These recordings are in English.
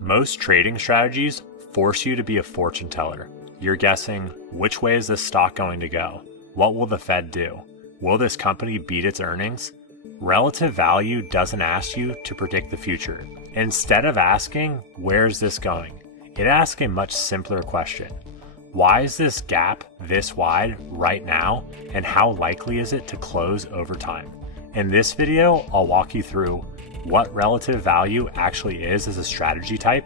Most trading strategies force you to be a fortune teller. You're guessing, which way is this stock going to go? What will the Fed do? Will this company beat its earnings? Relative value doesn't ask you to predict the future. Instead of asking, where's this going? It asks a much simpler question. Why is this gap this wide right now, and how likely is it to close over time? In this video, I'll walk you through what relative value actually is as a strategy type,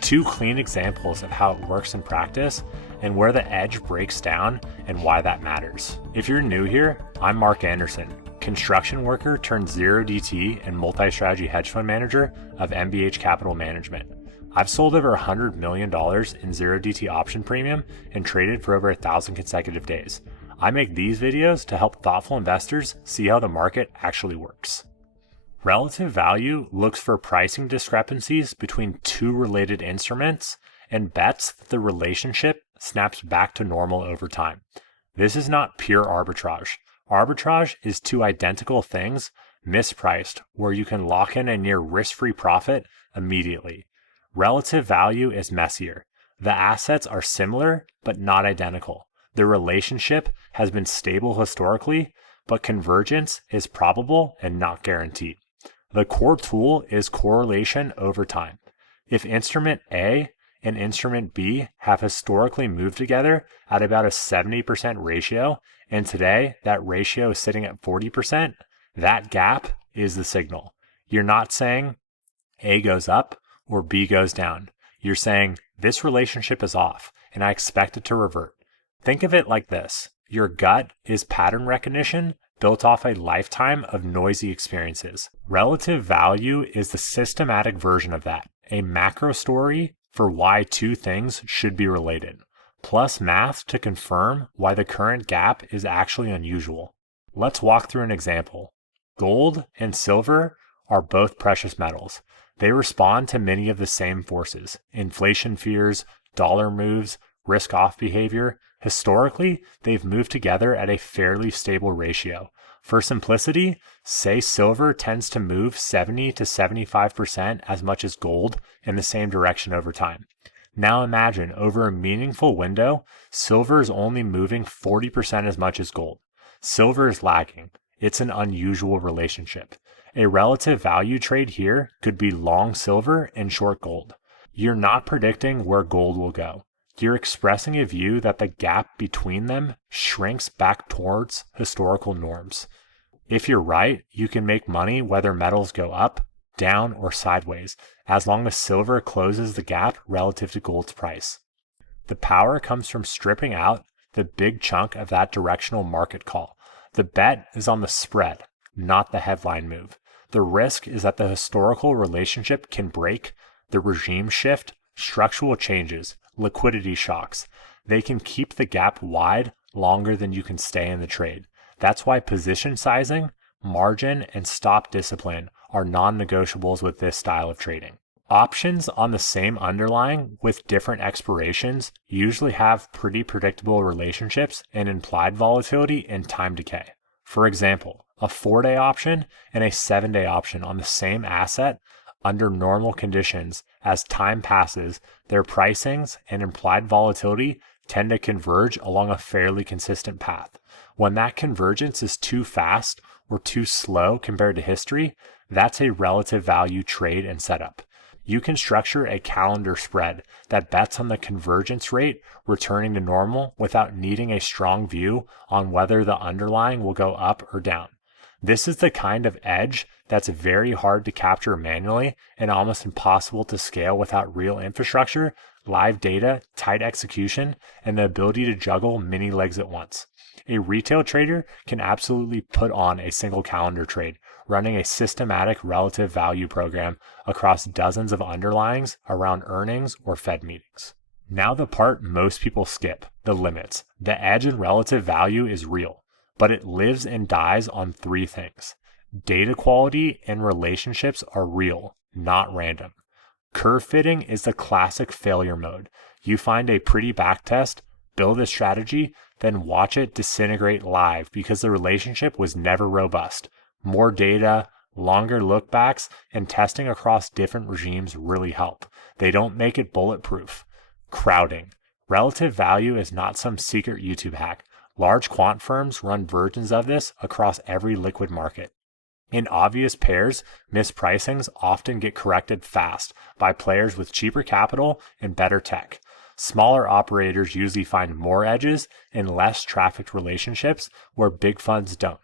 2 clean examples of how it works in practice, and where the edge breaks down and why that matters. If you're new here, I'm Mark Anderson, construction worker turned 0DT and multi-strategy hedge fund manager of MBH Capital Management. I've sold over $100 million in 0DT option premium and traded for over 1,000 consecutive days. I make these videos to help thoughtful investors see how the market actually works. Relative value looks for pricing discrepancies between 2 related instruments and bets that the relationship snaps back to normal over time. This is not pure arbitrage. Arbitrage is 2 identical things mispriced where you can lock in a near risk-free profit immediately. Relative value is messier. The assets are similar but not identical. The relationship has been stable historically, but convergence is probable and not guaranteed. The core tool is correlation over time. If instrument A and instrument B have historically moved together at about a 70% ratio, and today that ratio is sitting at 40%, that gap is the signal. You're not saying A goes up or B goes down. You're saying this relationship is off and I expect it to revert. Think of it like this. Your gut is pattern recognition built off a lifetime of noisy experiences. Relative value is the systematic version of that, a macro story for why 2 things should be related, plus math to confirm why the current gap is actually unusual. Let's walk through an example. Gold and silver are both precious metals. They respond to many of the same forces: inflation fears, dollar moves, risk-off behavior. Historically, they've moved together at a fairly stable ratio. For simplicity, say silver tends to move 70 to 75% as much as gold in the same direction over time. Now imagine, over a meaningful window, silver is only moving 40% as much as gold. Silver is lagging. It's an unusual relationship. A relative value trade here could be long silver and short gold. You're not predicting where gold will go. You're expressing a view that the gap between them shrinks back towards historical norms. If you're right, you can make money whether metals go up, down, or sideways, as long as silver closes the gap relative to gold's price. The power comes from stripping out the big chunk of that directional market call. The bet is on the spread, not the headline move. The risk is that the historical relationship can break, the regime shift, structural changes, liquidity shocks. They can keep the gap wide longer than you can stay in the trade. That's why position sizing, margin, and stop discipline are non-negotiables with this style of trading. Options on the same underlying with different expirations usually have pretty predictable relationships and implied volatility and time decay. For example, a 4-day option and a 7-day option on the same asset under normal conditions, as time passes, their pricings and implied volatility tend to converge along a fairly consistent path. When that convergence is too fast or too slow compared to history, that's a relative value trade and setup. You can structure a calendar spread that bets on the convergence rate returning to normal without needing a strong view on whether the underlying will go up or down. This is the kind of edge that's very hard to capture manually and almost impossible to scale without real infrastructure, live data, tight execution, and the ability to juggle many legs at once. A retail trader can absolutely put on a single calendar trade, running a systematic relative value program across dozens of underlyings around earnings or Fed meetings. Now the part most people skip, the limits. The edge in relative value is real, but it lives and dies on 3 things. Data quality and relationships are real, not random. Curve fitting is the classic failure mode. You find a pretty backtest, build a strategy, then watch it disintegrate live because the relationship was never robust. More data, longer lookbacks, and testing across different regimes really help. They don't make it bulletproof. Crowding. Relative value is not some secret YouTube hack. Large quant firms run versions of this across every liquid market. In obvious pairs, mispricings often get corrected fast by players with cheaper capital and better tech. Smaller operators usually find more edges in less trafficked relationships where big funds don't.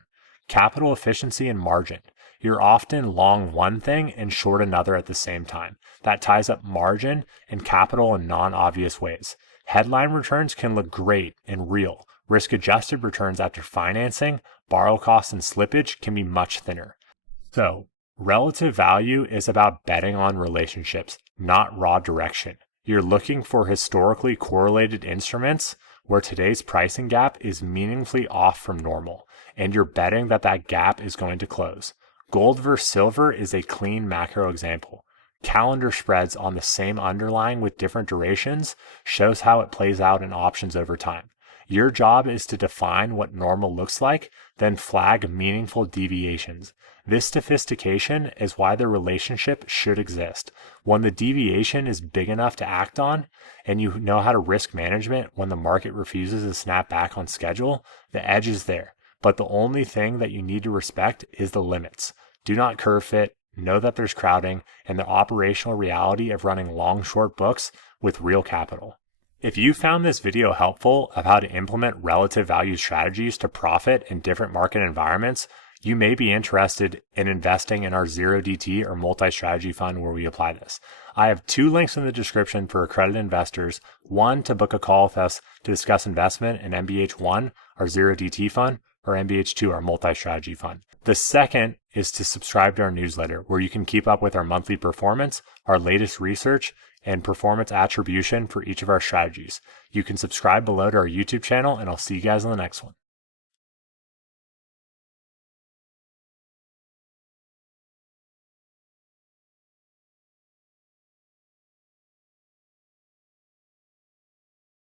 Capital efficiency and margin. You're often long one thing and short another at the same time. That ties up margin and capital in non-obvious ways. Headline returns can look great and real. Risk-adjusted returns after financing, borrow costs, and slippage can be much thinner. So, relative value is about betting on relationships, not raw direction. You're looking for historically correlated instruments where today's pricing gap is meaningfully off from normal, and you're betting that that gap is going to close. Gold versus silver is a clean macro example. Calendar spreads on the same underlying with different durations shows how it plays out in options over time. Your job is to define what normal looks like, then flag meaningful deviations. This sophistication is why the relationship should exist. When the deviation is big enough to act on, and you know how to risk management when the market refuses to snap back on schedule, the edge is there. But the only thing that you need to respect is the limits. Do not curve fit, know that there's crowding, and the operational reality of running long-short books with real capital. If you found this video helpful of how to implement relative value strategies to profit in different market environments, you may be interested in investing in our 0DT or multi-strategy fund where we apply this. I have 2 links in the description for accredited investors, one to book a call with us to discuss investment in MBH1, our 0DT fund, or MBH2, our multi-strategy fund. The second is to subscribe to our newsletter where you can keep up with our monthly performance, our latest research, and performance attribution for each of our strategies. You can subscribe below to our YouTube channel, and I'll see you guys on the next one.